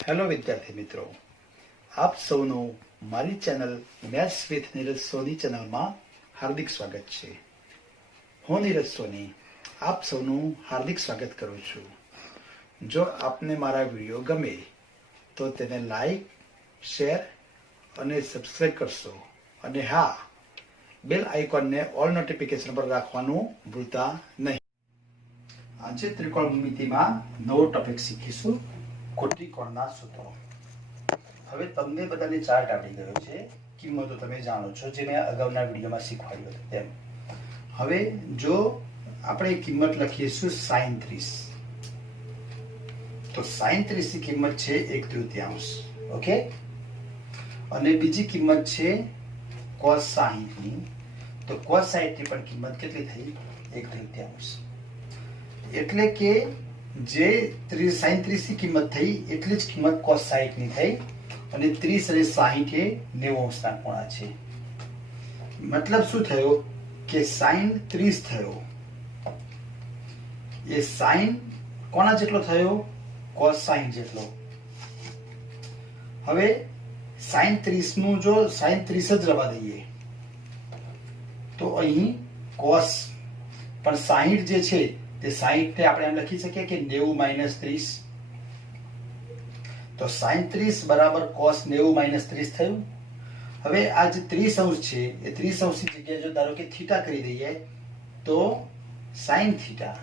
Hello વિદ્યાર્થી મિત્રો, આપ સૌનું મારી ચેનલ મેથ્સ વિથ નીરજ સોની ચેનલમાં હાર્દિક સ્વાગત છે. હું નીરજ સોની આપ સૌનું હાર્દિક સ્વાગત કરું છું. જો આપને મારા વિડીયો ગમે તો તેને લાઈક, શેર અને સબસ્ક્રાઈબ કરશો. અને હા, બેલ આઇકોનને ઓલ નોટિફિકેશન પર રાખવાનું ભૂલતા નહીં. આજે ત્રિકોણ ભૂમિતિમાં નવો ટોપિક શીખીશું, કોટિકોણના સૂત્રો. હવે તમને બધાને ચાર્ટ આવડી ગયો છે, કિંમતો તમે જાણો છો, જે મેં અગાઉના વિડીયોમાં શીખવાડ્યું હતું તેમ. હવે જો આપણે કિંમત લખીશું sin 30, તો sin 30 ની કિંમત છે 1/3. ઓકે, અને બીજી કિંમત છે cos 60 ની, તો cos 60 ની પણ કિંમત કેટલી થઈ? 1/3. એટલે કે જે sin 30 ની કિંમત થઈ એટલી જ કિંમત cos 60 ની થઈ, અને 30 અને 60 એ 90 અંશના ખૂણા છે. મતલબ શું થયો કે sin 30 થયો એ sin કોના જેટલો થયો? cos 60 જેટલો. હવે sin 30 નું જો sin 30 જ રવા દઈએ તો અહીં cos પણ 60 જે છે તે 60 ને આપણે એમ લખી શકીએ કે 90 - 30. તો sin 30 બરાબર cos 90 - 30 થયું. હવે આ જે 30 અંશ છે એ 30 અંશની જગ્યાએ જો ધારો કે થીટા કરી દઈએ તો sin થીટા.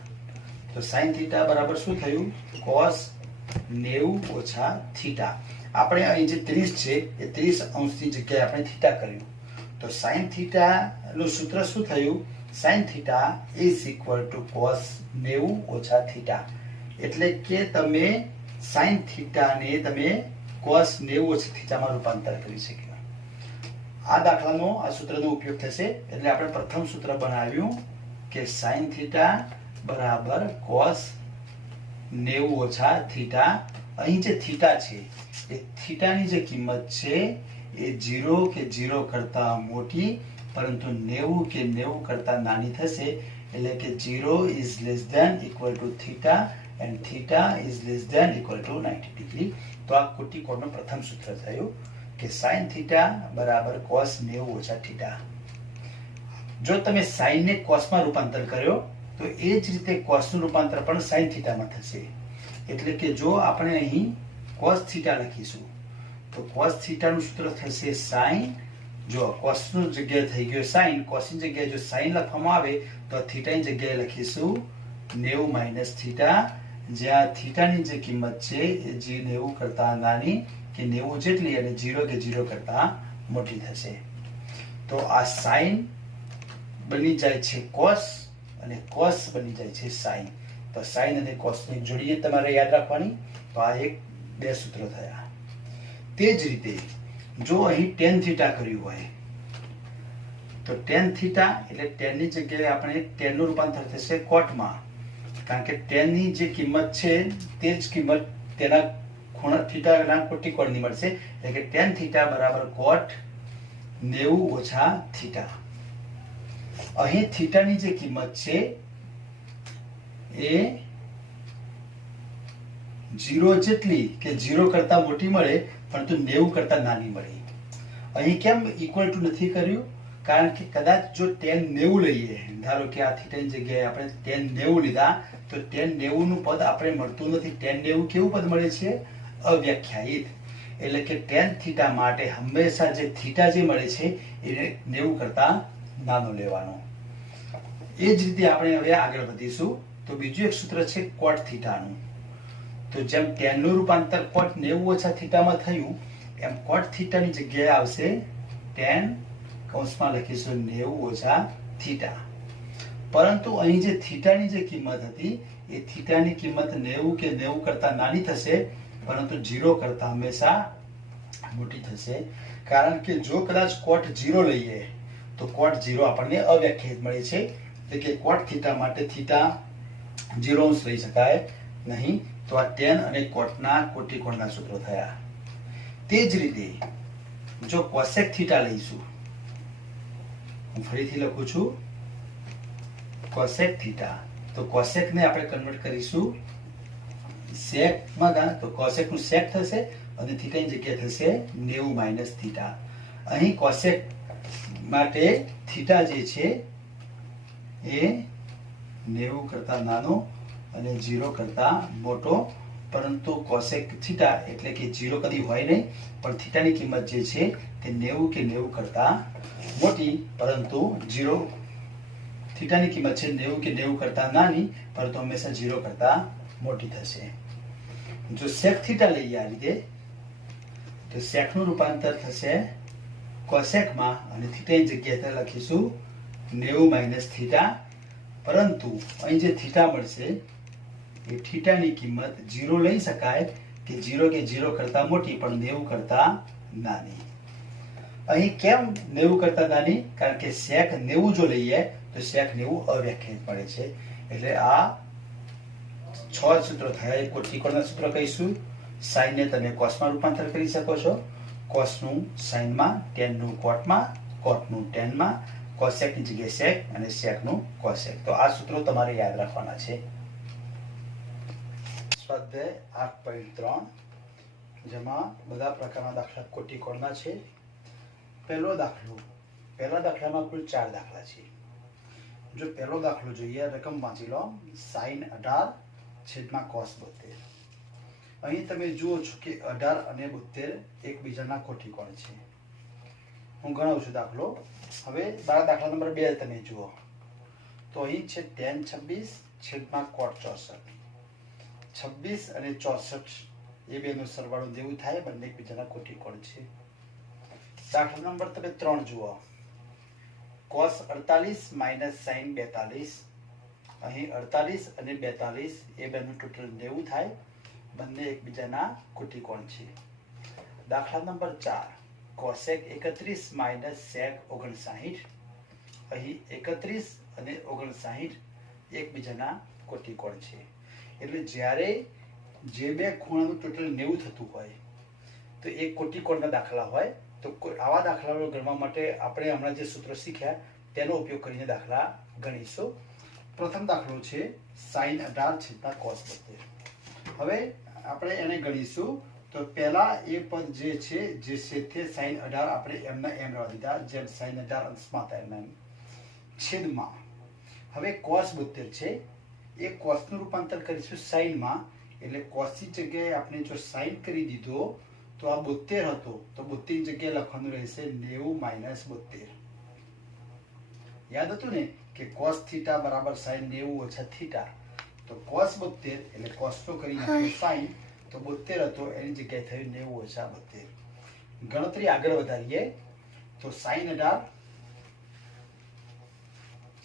તો sin થીટા બરાબર શું થયું? cos 90 - theta. આપણે અહીં જે 30 છે એ 30 અંશની જગ્યાએ આપણે થીટા કર્યું. તો sin થીટા નું સૂત્ર શું થયું? sin theta is equal to cos 90 - theta. એટલે કે તમે sin થીટા ને તમે cos 90 થીટામાં રૂપાંતર કરી શક્યા. આ દાખલાનો આ સૂત્રનો ઉપયોગ થશે. એટલે આપણે પ્રથમ સૂત્ર બનાવ્યું કે sin થીટા બરાબર cos 90 - થીટા. અહીં જે થીટા છે એ થીટાની જે કિંમત છે એ 0 કે 0 કરતા મોટી, પરંતુ 90 કે 90 કરતા નાની થશે. એટલે કે 0 is less than equal to theta and theta is less than equal to 90 degree. તો આ કોટિકોણનું પ્રથમ સૂત્ર થયું કે sin થીટા બરાબર cos 90 - થીટા. જો તમે sin ને cos માં રૂપાંતર કર્યો તો એ જ રીતે cos નું રૂપાંતર પણ sin થીટામાં થશે. એટલે કે જો આપણે અહીં cos થીટા લખીશું તો cos થીટા નું સૂત્ર થશે sin. જો cos નું જગ્યાએ થઈ ગયો sin, cos ની જગ્યાએ જો sin લખવામાં આવે તો થીટા ની જગ્યાએ લખીશું 90 - થીટા, જ્યાં થીટા ની જે કિંમત છે એ 90 કરતા નાની કે 90 જેટલી અને 0 કે 0 કરતા મોટી થશે. તો આ sin બની જાય છે cos અને cos બની જાય છે sin. તો sin અને cos ની જોડીએ તમારે યાદ રાખવાની. તો આ બે સૂત્રો થયા. તે જ રીતે જો અહીં tan થીટા કર્યું હોય તો tan થીટા એટલે tan ની જગ્યાએ આપણે tan નું રૂપાંતર થશે cot માં, કારણ કે tan ની જે કિંમત છે તે જ કિંમત તેના ખૂણા થીટાના કોટિકોણની મળશે. એટલે કે tan થીટા બરાબર cot 90 - થીટા. અહીં થીટાની જે કિંમત છે એ 0 જેટલી કે 0 કરતા મોટી મળે, પરંતુ 90 કરતા નાની મળી. અહીં કેમ ઇક્વલ ટુ નથી કર્યું? કારણ કે કદાચ જો tan 90 લઈએ, ધારો કે આ થીટાની જગ્યાએ આપણે tan 90 લીધા, તો tan 90 નું પદ આપણે મળતું નથી. tan 90 કેવું પદ મળે છે? અવ્યાખ્યાયિત. એટલે કે tan થીટા માટે હંમેશા જે થીટા જે મળે છે એને 90 કરતા નાનો લેવાનો. એ જ રીતે આપણે હવે આગળ વધીશું. તો બીજું એક સૂત્ર છે cot થીટાનું. તો જેમ tan નું રૂપાંતર cot 90 - થીટામાં થયું, એમ cot થીટાની જગ્યાએ આવશે tan કૌંસમાં લખીશું 90 - થીટા. પરંતુ અહીં જે થીટાની જે કિંમત હતી એ થીટાની કિંમત 90 કે 90 કરતા નાની થશે, પરંતુ 0 કરતા હંમેશા મોટી થશે. કારણ કે જો કદાચ cot 0 લઈએ તો cot 0 આપણને અવ્યાખ્યાયિત મળે છે. એટલે કે cot થીટા માટે થીટા 0 અંશ લઈ શકાય નહીં. તો આ tan અને cot ના કોટિકોણના સૂત્રો થયા. તે જ રીતે જો cosec થીટા લઈશું, હું ફરીથી લખું છું cosec થીટા, તો cosec ને આપણે કન્વર્ટ કરીશું સેકમાં ગા તો કોસેક નું સેક થશે અને થીટાની જગ્યાએ થશે 90 માઇનસ થીટા. અહીં કોસેક માટે થીટા જે છે એ 90 કરતા નાનો અને 0 કરતા મોટો, પરંતુ કોસેક થીટા એટલે કે 0 કદી હોય નહીં, પણ થીટાની કિંમત જે છે તે 90 કે 90 કરતા મોટી, પરંતુ 0 થીટાની કિંમત છે 90 કે 90 કરતા નાની, પરંતુ હંમેશા 0 કરતા મોટી થશે. જો સેક થીટા લઈએ આ રીતે તો સેકનું રૂપાંતર થશે કોસેકમાં અને થીટાની જગ્યાએ લખીશું 90 માઇનસ થીટા, પરંતુ અહીં જે થીટા મળશે એ થીટાની કિંમત 0 લઈ શકાય કે 0 કરતા મોટી પણ 90 કરતા નાની. અહીં કેમ 90 કરતા નાની? કારણ કે સેક 90 જો લઈએ તો સેક 90 અવ્યાખ્યાયિત મળે છે. એટલે આ 6 સૂત્રો થયા. એક ત્રિકોણના સૂત્ર કહીશું. સાઈન ને તમે કોસમાં રૂપાંતર કરી શકો છો. કોસનું સાઈનમાં, ટેનનું કોટમાં, કોટનું ટેનમાં, કોસેકની જગ્યાએ સેક અને સેકનું કોસેક. તો આ સૂત્રો તમારે યાદ રાખવાના છે. સ્વાધ્યાય 8.3 જેમાં બધા પ્રકારના દાખલા કોટિકોણના છે. પહેલો દાખલો, પહેલા દાખલામાં કુલ 4 દાખલા છે. જો પહેલો દાખલો જોઈએ, રકમ વાંચી લો, સાઈન 18 છેદમાં કોસ 72. અહીં તમે જુઓ છો કે 18 અને 72 એકબીજાના કોટિકોણ છે. હું ગણાવું છું દાખલો. હવે દાખલા નંબર 2 તમે જુઓ તો અહીં છે tan 26 છેદમાં cot 64. 26 અને 64 એ બેનો સરવાળો 90 થાય, બંને એકબીજાના કોટિકોણ છે. દાખલા નંબર તમે 3 જુઓ, cos 48 માઇનસ sin 42. અહીં 48 અને 42 એ બેનું ટોટલ 90 થાય, બંને એકબીજાના કોટિકોણ છે. દાખલા નંબર 4, cosec 31 માઇનસ sec 59. અહીં 31 અને 59 એકબીજાના કોટિકોણ છે. એટલે જ્યારે જે બે ખૂણાનું ટોટલ 90 થતું હોય તો એક કોટિકોણના દાખલા હોય. તો આવા દાખલાઓ ગણવા માટે આપણે હમણાં જે સૂત્ર શીખ્યા તેનો ઉપયોગ કરીને દાખલા ગણીશું. પ્રથમ દાખલો છે sin 18 છેદમાં cos 72. હવે આપણે એને ગણીશું. તો પહેલા એ પદ જે છે તે sin 18 આપણે એમના એમ રહેવા દીધા, જેમ sin 18 અંશમાં હતા એમના એમ, છેદમાં હવે cos 72 છે એ cos નું રૂપાંતર કરીશું sin માં. એટલે cos ની જગ્યાએ આપણે જો sin કરી દીધો તો આ 72 હતો, તો 72 ની જગ્યાએ લખવાનું રહેશે 90 માઇનસ 72. યાદ હતું ને કે cos થીટા બરાબર sin 90 ઓછા થીટા. તો cos 72 એટલે cos તો કરી નાખ્યો sin, તો 72 હતો એની જગ્યાએ થયું 90 ઓછા 72. ગણતરી આગળ વધારીએ તો sin 18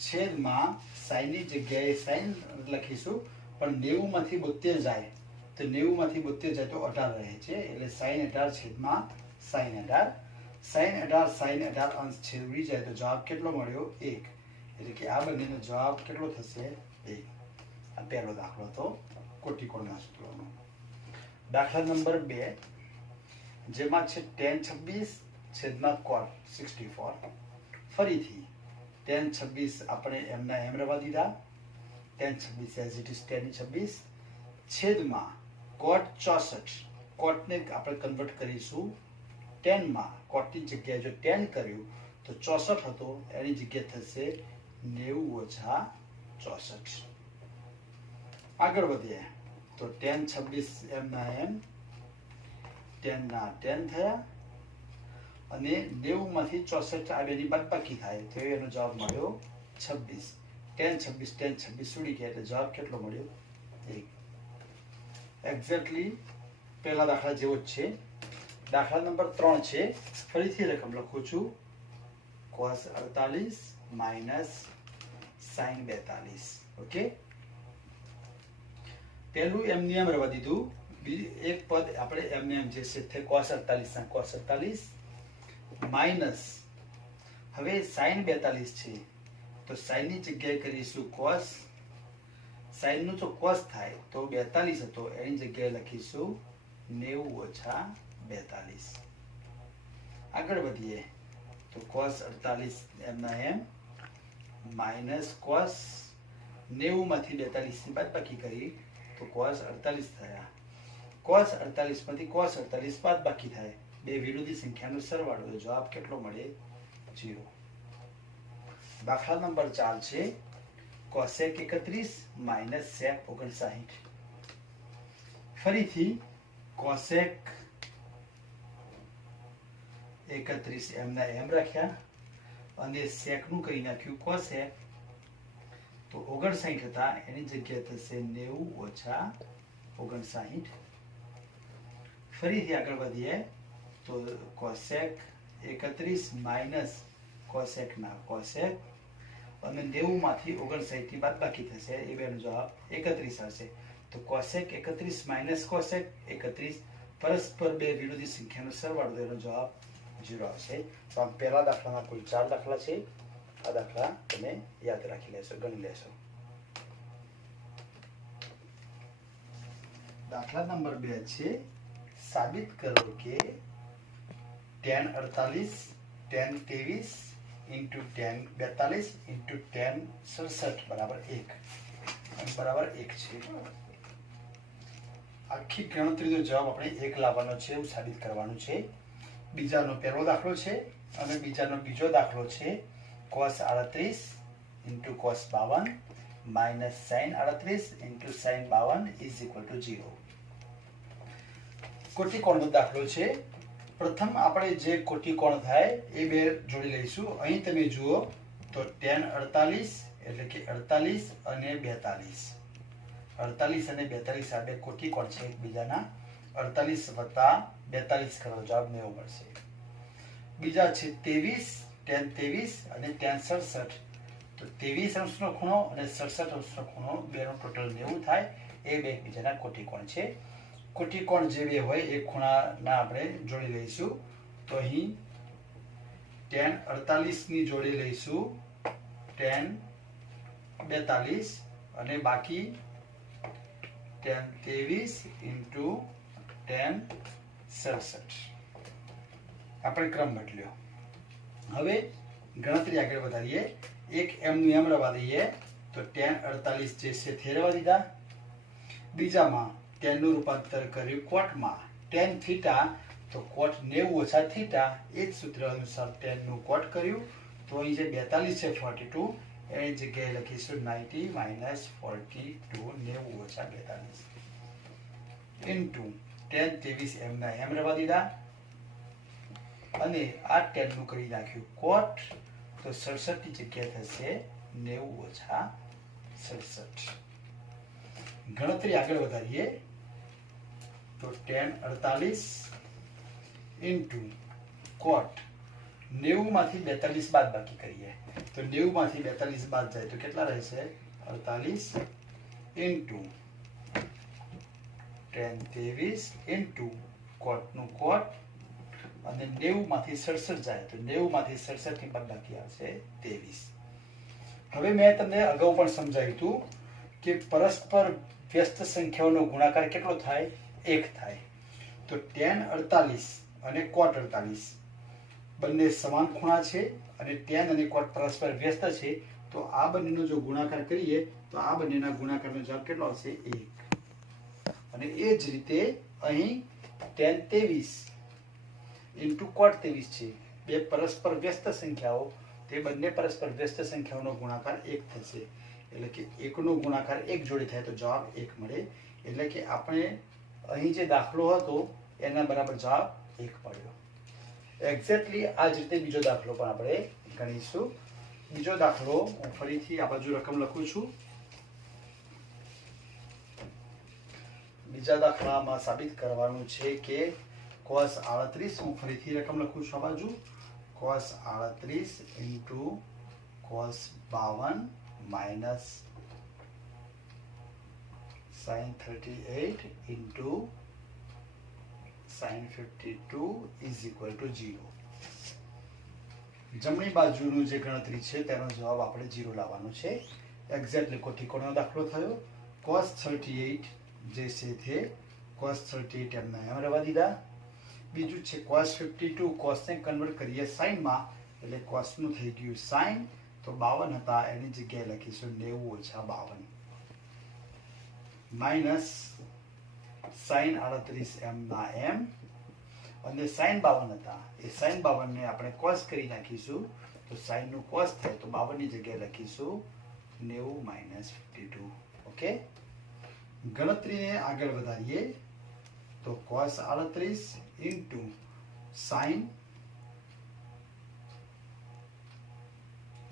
છેદમાં sin ની જગ્યાએ sin લખીશું, પણ 90 માંથી 72 જાય તો 90 માંથી 72 જાય તો 18 રહે છે. એટલે sin 18 છેદમાં sin 18. sin 18 અંશ છેદ ઉડી જાય તો જવાબ કેટલો મળ્યો? 1. એટલે કે આ બંનેનો જવાબ કેટલો થશે? 1. આ પહેલો દાખલો તો કોટિકોણના સૂત્રોનો. દાખલા નંબર 2 જેમાં છે tan 26 છેદમાં cot 64. ફરીથી tan 26 આપણે એમના એમ રહેવા દીધા, tan 26 as it is tan 26 છેદમાં cot 64. cot ને આપણે કન્વર્ટ કરીશું tan માં. cot ની જગ્યાએ જો tan કર્યું તો 64 હતો એની જગ્યાએ થશે 90 ઓછા 64. આગળ વધીએ તો tan 26 એમના એમ, tan ના tan થયા અને 90 માંથી 64 આ બેની બાદબાકી થાય તો એનો જવાબ મળ્યો 26. tan 26 ઉડી ગયા એટલે જવાબ કેટલો મળ્યો? 1. એક્ઝેક્ટલી પહેલા દાખલા જેવો જ છે. દાખલા નંબર 3 છે. ફરીથી રકમ લખું છું, cos 48 માઇનસ sin 42. ઓકે, પહેલું એમને એમ રહેવા દીધું, એક પદ આપણે એમને એમ જે છે cos 48 ના cos 48 માઇનસ હવે sin 42 છે તો sin ની જગ્યાએ કરીશું cos. sin નું જો cos થાય તો 42 હતો એની જગ્યાએ લખીશું 90 ઓછા 42. આગળ વધીએ તો cos 48 એમના એમ માઇનસ cos 90 માંથી 42 ની બાદબાકી કરી તો cos 48 થયા. cos 48 માંથી cos 48 બાદ બાકી થાય. બે વિરોધી સંખ્યાનો સરવાળો. તો જવાબ કેટલો મળે? 0. દાખલા નંબર 4 છે cosec 31 માઇનસ sec 59. ફરીથી cosec 31 એમના એમ રાખ્યા અને sec નું કરી નાખ્યું cosec. તો 59 હતા એની જગ્યાએ થશે 90 ઓછા 59. ફરીથી આગળ વધીએ તો cosec 31 માઇનસ cosec ના cosec અને 90 માંથી 59 ની બાદ બાકી થશે. એ બેનો જવાબ 31 આવશે. તો cosec 31 માઇનસ cosec 31 પરસ્પર બે વિરોધી સંખ્યાનો સરવાળો. એનો જવાબ 0 આવશે. તો આ પહેલા દાખલાના કુલ 4 દાખલા છે. આ દાખલા તમે યાદ રાખી લેશો, ગણી લેશો. દાખલા નંબર 2 છે સાબિત કરો કે tan 48 tan 23 into tan 42 into tan 67 બરાબર 1 બરાબર 1 છે. આખી ગણતરીનો જવાબ આપણે 1 લાવવાનો છે એવું સાબિત કરવાનું છે. બીજાનો પહેલો દાખલો છે અને બીજાનો બીજો દાખલો છે cos 38 into cos 52 minus sin 38 into sin 52 is equal to 0. કોટિકોણનો દાખલો છે. પ્રથમ આપણે જે કોટિકોણ થાય એ બે જોડી લઈશું. અહીં તમે જુઓ તો tan 48 એટલે કે 48 અને 42. 48 અને 42 આ બે કોટિકોણ છે એકબીજાના. 48 વત્તા 42 કરો જવાબ 90 મળશે. બીજા છે 23 tan 23 અને tan 67. તો 23 અંશનો ખૂણો અને 67 અંશનો ખૂણો બેનો ટોટલ 90 થાય. એ બે એકબીજાના કોટિકોણ છે. કોટિકોણ જે બે હોય એ ખૂણાના આપણે જોડી લઈશું. તો અહીં tan 48 ની જોડી લઈશું tan 42 અને બાકી tan 23 into tan 67. આપણે ક્રમ બદલ્યો. હવે ગણતરી આગળ વધારીએ. એક m નું m રવા દઈએ તો tan 48 જે છે તે રવા દીધા. બીજામાં tan નું રૂપાંતર કર્યું કોટમાં tan થીટા. તો કોટ 90 ઓછા થીટા. એ જ સૂત્ર અનુસાર tan નું કોટ કર્યું. તો અહીં જે 42 છે 42 એની જગ્યાએ લખીશું 90 minus 42 90 ઓછા 42 ઇન્ટુ tan 23 m ના m રવા દીધા અને આ tan નું કરી નાખ્યું કોટ. તો 67 ની જગ્યાએ થશે 90 ઓછા 67. ગણતરી આગળ વધારીએ તો tan 48 ઇન્ટુ કોટ 90 માંથી 42 બાદ બાકી કરીએ તો 90 માંથી 42 બાદ જાય તો કેટલા રહેશે? 48 ઇન્ટુ tan 23 ઇન્ટુ કોટ નું કોટ અને 90 માંથી 67 જાય તો 90 માંથી 67 ની બાદ બાકી આવશે 23. હવે મેં તમને અગાઉ પણ સમજાવ્યું હતું કે પરસ્પર વ્યસ્ત સંખ્યાઓનો ગુણાકાર કેટલો થાય? 1 થાય. તો tan 48 અને cot 48 બંને સમાન ખૂણા છે અને tan અને cot પરસ્પર વ્યસ્ત છે. તો આ બંનેનો જો ગુણાકાર કરીએ તો આ બંનેના ગુણાકારનો જવાબ કેટલો આવશે? 1. અને એ જ રીતે અહીં tan 23 ઇન્ટુ cot 23 છે. બે પરસ્પર વ્યસ્ત સંખ્યાઓ. તે બંને પરસ્પર વ્યસ્ત સંખ્યાઓનો ગુણાકાર 1 થશે. એટલે કે 1 નો ગુણાકાર 1 જોડે થાય તો જવાબ 1 મળે. એટલે કે આપણે અહીં જે દાખલો હતો એના બરાબર જવાબ 1 મળ્યો. એક્ઝેક્ટલી આ જ રીતે બીજો દાખલો પણ આપણે ગણીશું. બીજો દાખલો હું ફરીથી આ બાજુ રકમ લખું છું. બીજા દાખલામાં સાબિત કરવાનું છે કે cos 38 હું ફરીથી રકમ લખું છું આ બાજુ. cos 38 into cos 52 minus sin 38 into sin 52 is equal to 0. જમણી બાજુનું જે ગણતરી છે તેનો જવાબ આપણે 0 લાવવાનો છે. એક્ઝેક્ટલી કોટિકોણનો દાખલો થયો. cos 38 જે છે તે cos 38 એમના એમ રહેવા દીધા. બીજું છે cos 52 cos ને કન્વર્ટ કરીએ sin માં એટલે cos નું થઈ ગયું sin. તો 52 હતા એની જગ્યાએ લખીશું 90 ઓછા 52. માઇનસ સાઈન 38 એમ ના એમ અને સાઈન 52 હતા એ સાઈન 52 ને આપણે કોસ કરી નાખીશું તો સાઈન નું કોસ થાય તો 52 ની જગ્યાએ લખીશું 90 માઇનસ 52. ઓકે, ગણતરીને આગળ વધારીએ તો કોસ 38 ઇન્ટુ સાઈન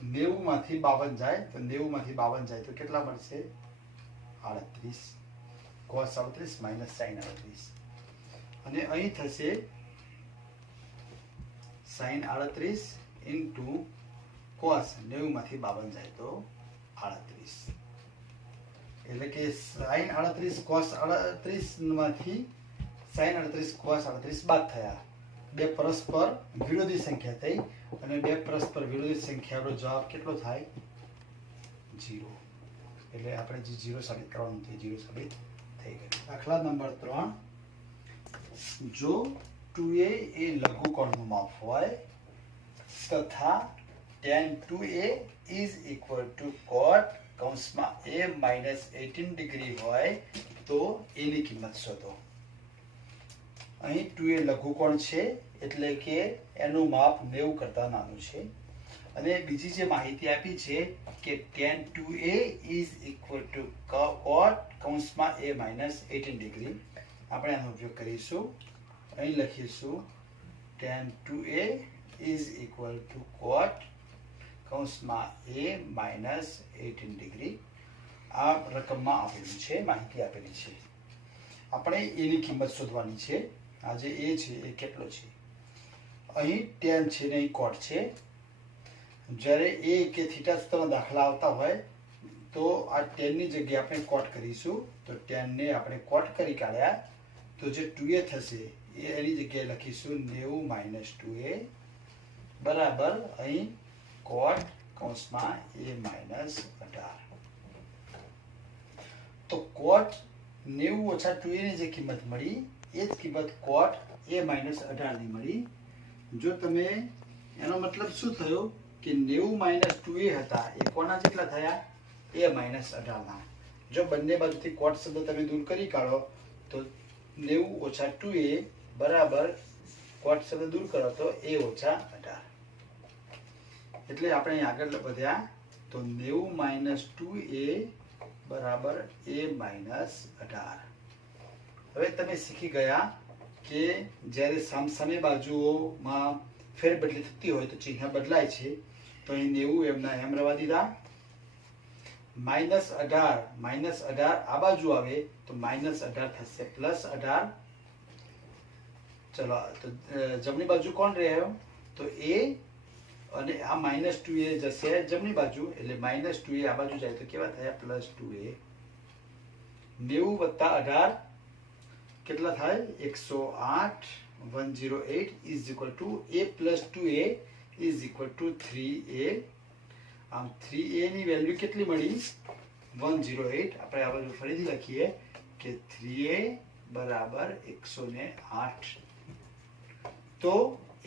90 માંથી 52 જાય તો 90 માંથી 52 જાય તો કેટલા મળશે 38 cos 38 માઇનસ સાઈન 38 અને અહીં થશે સાઈન 38 ઇન્ટુ cos 90 માંથી 52 જાય તો 38 એટલે કે સાઈન 38 cos 38 માંથી સાઈન 38 cos 38 બાદ થયા. બે પરસ્પર વિરોધી સંખ્યા થઈ અને બે પરસ્પર વિરોધી સંખ્યાનો જવાબ કેટલો થાય 0. એટલે આપણે જે 0 સાબિત કરવાનું તે 0 સાબિત થઈ ગયું. દાખલા નંબર 3, જો 2a એ લઘુકોણનું માપ હોય તથા tan 2a is equal to cot કૌંસમાં a minus 18 ડિગ્રી હોય તો એની કિંમત શોધો. અહીં 2a લઘુકોણ છે એટલે કે એનું માપ 90 કરતા નાનું છે અને બીજી જે માહિતી આપી છે કે tan 2a is equal to cot કૌંસમાં a minus 18 ડિગ્રી. આપણે આનો ઉપયોગ કરીશું. અહીં લખીશું tan 2a is equal to cot કૌંસમાં a minus 18 ડિગ્રી. આ રકમમાં આપેલું છે, માહિતી આપેલી છે. આપણે એની કિંમત શોધવાની છે. આ જે a છે એ કેટલો છે, અહીં tan છે ને અહીં cot છે. જ્યારે a કે થીટા સૂત્રના દાખલા આવતા હોય તો આ tan ની જગ્યાએ આપણે cot કરીશું. તો tan ને આપણે cot કરી કાઢ્યા તો જે 2a થશે એ એની જગ્યાએ લખીશું 90 માઇનસ 2a બરાબર અહીં cot કૌંસમાં a minus 18. તો cot 90 ઓછા 2a ની જે કિંમત મળી એ જ કિંમત cot a minus 18 ની મળી. જો તમે એનો મતલબ શું થયો કે 90 minus 2a હતા એ કોના જેટલા થયા a minus 18 ના. જો બંને બાજુથી cot શબ્દ તમે દૂર કરી કાઢો તો 90 ઓછા 2a બરાબર cot શબ્દ દૂર કરો તો a ઓછા 18. એટલે આપણે આગળ વધ્યા તો 90 માઇનસ 2a બરાબર a માઇનસ 18. હવે તમે શીખી ગયા કે જ્યારે સામસામે બાજુઓમાં ફેરબદલી થતી હોય તો ચિહ્ન બદલાય છે. તો અહીં 90 એમના એમ રવા દીધા. -18 આ બાજુ આવે તો -18 થશે +18. ચલો તો જમણી બાજુ કોણ રહ્યો તો a અને આ -2a જશે જમણી બાજુ એટલે -2a આ બાજુ જાય તો કેવા થયા +2a. 90 + 18 કેટલા થાય 108. 108 is equal to a plus 2a is equal to 3a. આમ 3a ની વેલ્યુ કેટલી મળી 108. આપણે આ બાજુ ફરીથી લખીએ કે 3a બરાબર 108. તો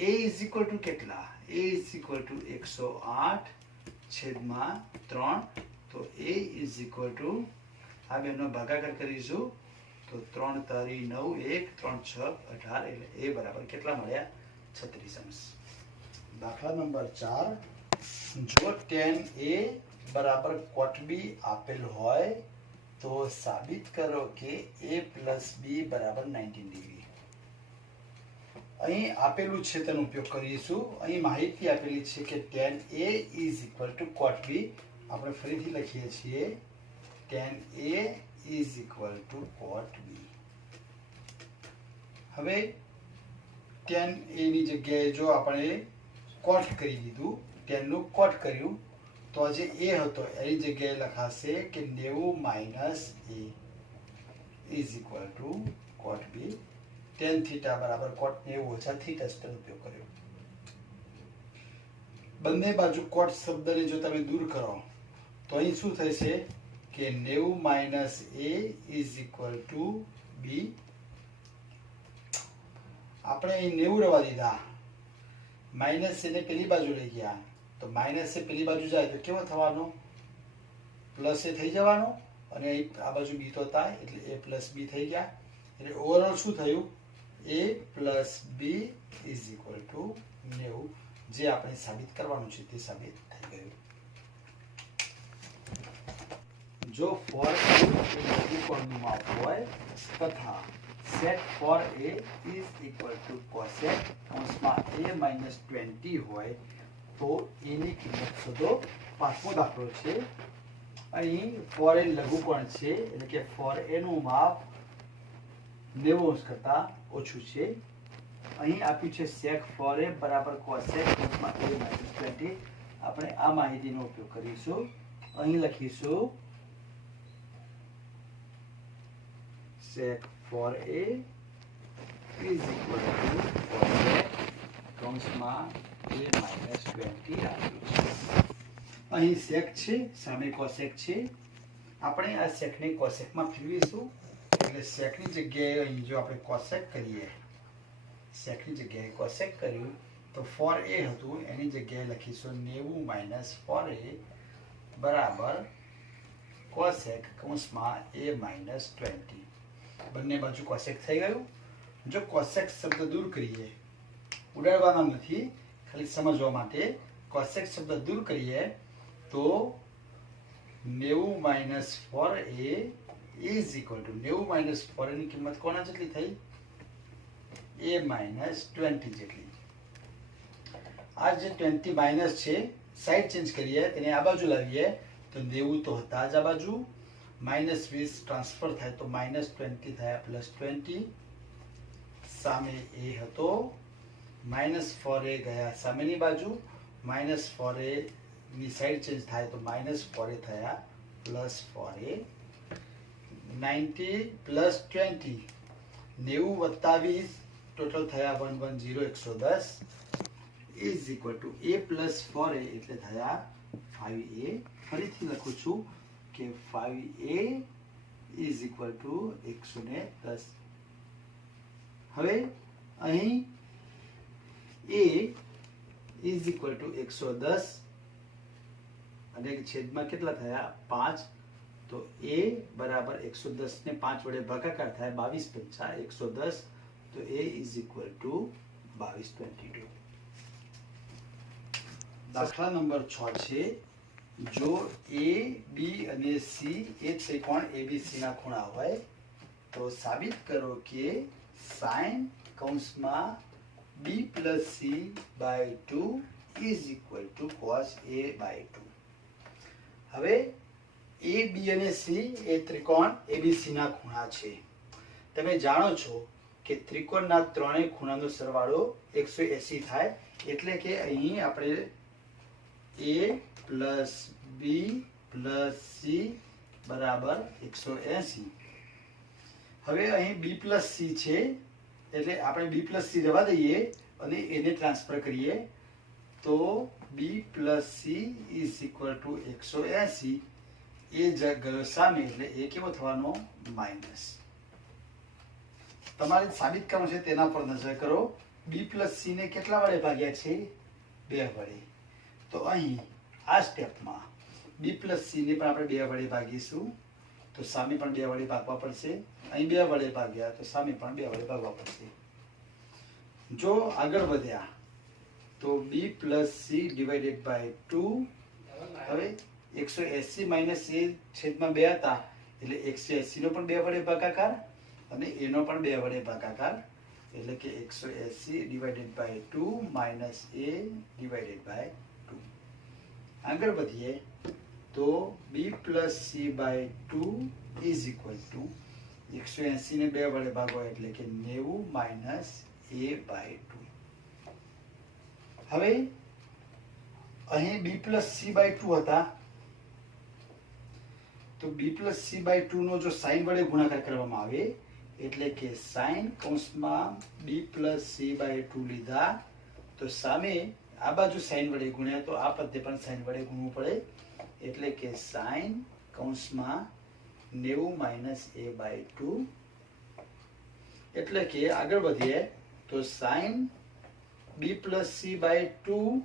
a is equal to કેટલા a is equal to 108 છેદમાં 3. તો a is equal to આ બેનો ભાગાકાર કરીશું તો 3 તારી 9 1 3 6 18 એટલે a બરાબર કેટલા મળ્યા 36 અંશ. દાખલા નંબર 4, જો tan a બરાબર cot b આપેલ હોય તો સાબિત કરો કે a plus b બરાબર 90 ડિગ્રી. અહીં આપેલું છે તેનો ઉપયોગ કરીશું. અહીં માહિતી આપેલી છે કે tan a is equal to cot b. આપણે ફરીથી લખીએ છીએ tan a is equal to cot b. હવે tan a ની જગ્યાએ જો આપણે cot કરી દીધું, tan નું cot કર્યું તો આ જે a હતો એની જગ્યાએ લખાશે કે 90 minus a is equal to cot b. tan theta બરાબર cot 90 ઓછા theta તેનો ઉપયોગ કર્યો. બંને બાજુ cot શબ્દને જો તમે દૂર કરો તો અહીં શું થશે કે 90 minus a is equal to b. આપણે અહીં 90 રવા દીધા, માઇનસ એને પેલી બાજુ લઈ ગયા તો માઇનસ એ પેલી બાજુ જાય તો કેવો થવાનો પ્લસ એ થઈ જવાનો. અને આ બાજુ બી તો હતા એટલે a પ્લસ બી થઈ ગયા. એટલે ઓવરઓલ શું થયું? a plus B is equal to 90, જે આપણે સાબિત કરવાનું છે તે સાબિત થઈ ગયું. જો for a એ લઘુકોણનું માપ હોય તથા set for a is equal to cosec કૌંસમાં a minus 20 હોય તો એની કિંમત શોધો. પાંચમો દાખલો છે. અહીં for a લઘુકોણ છે એટલે કે for a નું માપ 90 કરતા ઓછું છે. અહીં આપ્યું છે sec for a બરાબર cosec કૌંસમાં a minus 20. આપણે આ માહિતીનો ઉપયોગ કરીશું. અહીં લખીશું sec for a is equal to cosec કૌંસમાં a minus 20 આપ્યું છે. અહીં sec છે, સામે cosec છે. આપણે આ sec ને cosec માં ફેરવીશું. એટલે sec ની જગ્યાએ અહીં જો આપણે cosec કરીએ, sec ની જગ્યાએ cosec કર્યું તો for a હતું એની જગ્યાએ લખીશું 90 minus for a બરાબર cosec કૌંસમાં a minus 20. બંને બાજુ cosec થઈ ગયું. જો cosec શબ્દ દૂર કરીએ, ઉડાડવાના નથી, ખાલી સમજવા માટે, cosec શબ્દ દૂર કરીએ તો 90 minus for a is equal to 90 minus for a ની કિંમત કોના જેટલી થઈ? a minus 20 જેટલી. આ જે 20 માઇનસ છે, સાઈડ ચેન્જ કરીએ, તેને આ બાજુ લાવીએ તો 90 તો હતા જ આ બાજુ, માઇનસ 20 ટ્રાન્સફર થાય તો માઇનસ 20 થયા પ્લસ 20. સામે a હતો, માઇનસ ફોર એ ગયા સામેની બાજુ, માઇનસ ફોર એ ની સાઈડ ચેન્જ થાય તો માઇનસ ફોર એ થયા પ્લસ ફોર એ. 90 પ્લસ 20, 90 વત્તા 20 ટોટલ થયા 110, 110 is equal two a plus 4a એટલે થયા 5a. ફરીથી લખું છું કે 5a ઇઝ ઇક્વલ ટુ 110. હવે અહીં a ઇઝ ઇક્વલ ટુ 110 અને છેદમાં કેટલા થયા? 5. તો a બરાબર 110 ને 5 વડે ભાગાકાર થાય 22 પંચા 110. તો a ઇઝ ઇક્વલ ટુ 22/22. દાખલા નંબર 6 છે. જો a b અને c એ ત્રિકોણ abc ના ખૂણા હોય તો સાબિત કરો કે sin કૌંસમાં b plus c by 2 is equal to cos a by 2. હવે a b અને c એ ત્રિકોણ abc ના ખૂણા છે. તમે જાણો છો કે ત્રિકોણના ત્રણેય ખૂણાનો સરવાળો 180 થાય. એટલે કે અહીં આપણે a plus b plus c બરાબર 180. હવે અહીં b plus c છે એટલે આપણે b plus c રહેવા દઈએ અને એને ટ્રાન્સફર કરીએ તો b plus c is equal to 180. એ ગયો સામે એટલે એ કેવો થવાનો? માઇનસ. તમારે સાબિત કરવાનું છે તેના પર નજર કરો. b plus c ને કેટલા વડે ભાગ્યા છે? 2 વડે. તો અહીં આ સ્ટેપમાં b plus c ને પણ આપણે 2 વડે ભાગીશું તો સામે પણ 2 વડે ભાગવા પડશે. અહીં 2 વડે ભાગ્યા તો સામે પણ 2 વડે ભાગવા પડશે. જો આગળ વધ્યા તો b plus c divided by 2. હવે 180 minus a છેદમાં 2 હતા એટલે 180 નો પણ 2 વડે ભાગાકાર અને એનો પણ 2 વડે ભાગાકાર એટલે કે 180 divided by 2 minus a divided by 2. આગળ વધીએ તો b plus c by 2 is equal to 180 ને 2 વડે ભાગો એટલે કે 90 minus a by 2. હવે અહીં b plus c by 2 હતા તો b plus c by 2 નો જો sin વડે ગુણાકાર કરવામાં આવે એટલે કે sin કૌંસમાં b plus c by 2 લીધા તો સામે આ બાજુ sin વડે ગુણ્યા તો આ પદને પણ sin વડે ગુણવું પડે એટલે કે sin કૌંસમાં 90 minus a by 2. એટલે કે આગળ વધીએ તો sin b plus c by 2.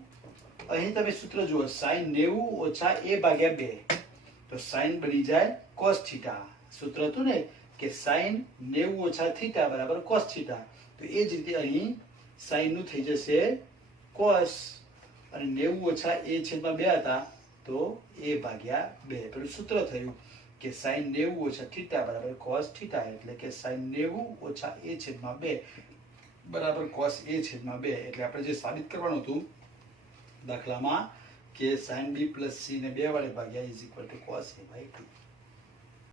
અહીં તમે સૂત્ર જુઓ sin 90 ઓછા a ભાગ્યા 2 તો sin બની જાય કોસ થીટા સૂત્ર હતું ને કે સાઈન 90 ઓછા થીટા બરાબર કોસ થીટા. તો એ જ રીતે અહીં સાઈન નું થઈ જશે કોસ અને 90 ઓછા a છેદમાં 2 હતા તો a ભાગ્યા 2. પેલું સૂત્ર થયું કે સાઈન 90 ઓછા થીટા બરાબર કોસ થીટા એટલે કે સાઈન 90 ઓછા a છેદમાં 2 બરાબર કોસ a છેદમાં 2. એટલે આપણે જે સાબિત કરવાનું હતું દાખલામાં કે સાઈન b પ્લસ c ને 2 વડે ભાગ્યા is equal to cos a by 2.